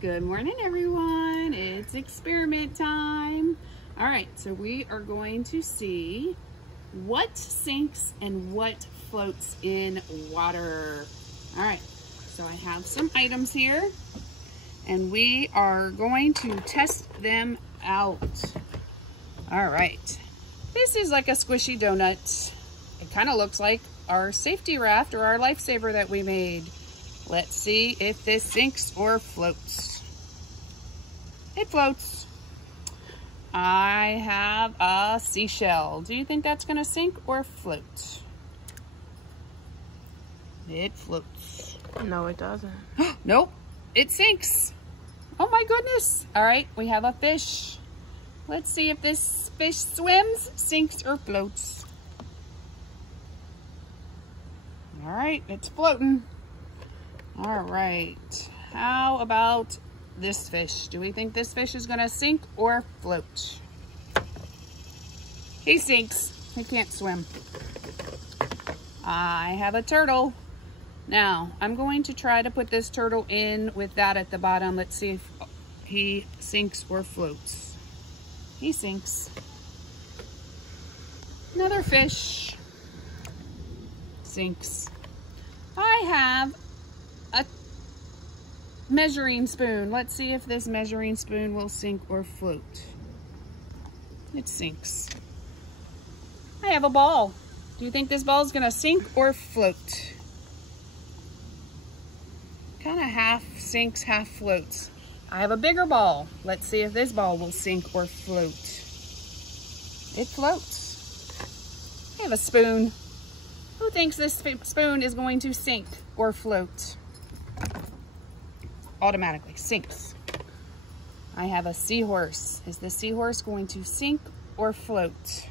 Good morning, everyone. It's experiment time. All right, so we are going to see what sinks and what floats in water. All right, so I have some items here and we are going to test them out. All right, this is like a squishy donut. It kind of looks like our safety raft or our lifesaver that we made. Let's see if this sinks or floats. It floats. I have a seashell. Do you think that's gonna sink or float? It floats. No, it doesn't. Nope, it sinks. Oh my goodness. All right, we have a fish. Let's see if this fish swims, sinks, or floats. All right, it's floating. All right, how about this fish? Do we think this fish is gonna sink or float? He sinks, he can't swim. I have a turtle. Now, I'm going to try to put this turtle in with that at the bottom. Let's see if he sinks or floats. He sinks. Another fish. Sinks. I have a measuring spoon. Let's see if this measuring spoon will sink or float. It sinks. I have a ball. Do you think this ball is gonna sink or float? Kind of half sinks, half floats. I have a bigger ball. Let's see if this ball will sink or float. It floats. I have a spoon. Who thinks this spoon is going to sink or float? Automatically sinks. I have a seahorse. Is the seahorse going to sink or float?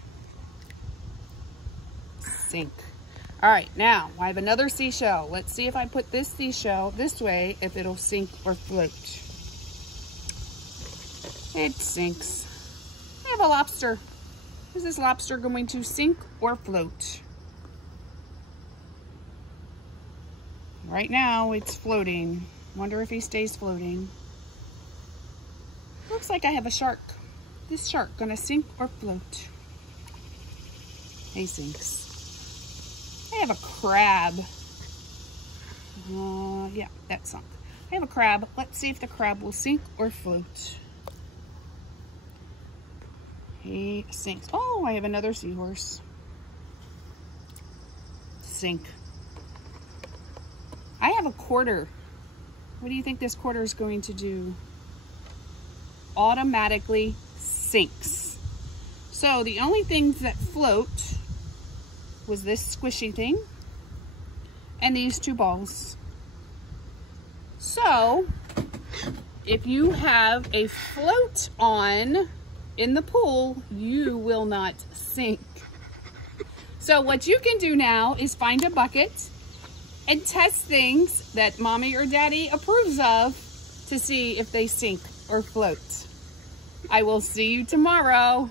Sink. All right, now I have another seashell. Let's see if I put this seashell this way, if it'll sink or float. It sinks. I have a lobster. Is this lobster going to sink or float? Right now it's floating. Wonder if he stays floating. Looks like I have a shark. This shark gonna sink or float? He sinks. I have a crab. Yeah, that sunk. I have a crab. Let's see if the crab will sink or float. He sinks. Oh, I have another seahorse. Sink. I have a quarter. What do you think this quarter is going to do? Automatically sinks. So the only things that float was this squishy thing and these two balls. So if you have a float on in the pool, you will not sink. So what you can do now is find a bucket and test things that mommy or daddy approves of to see if they sink or float. I will see you tomorrow.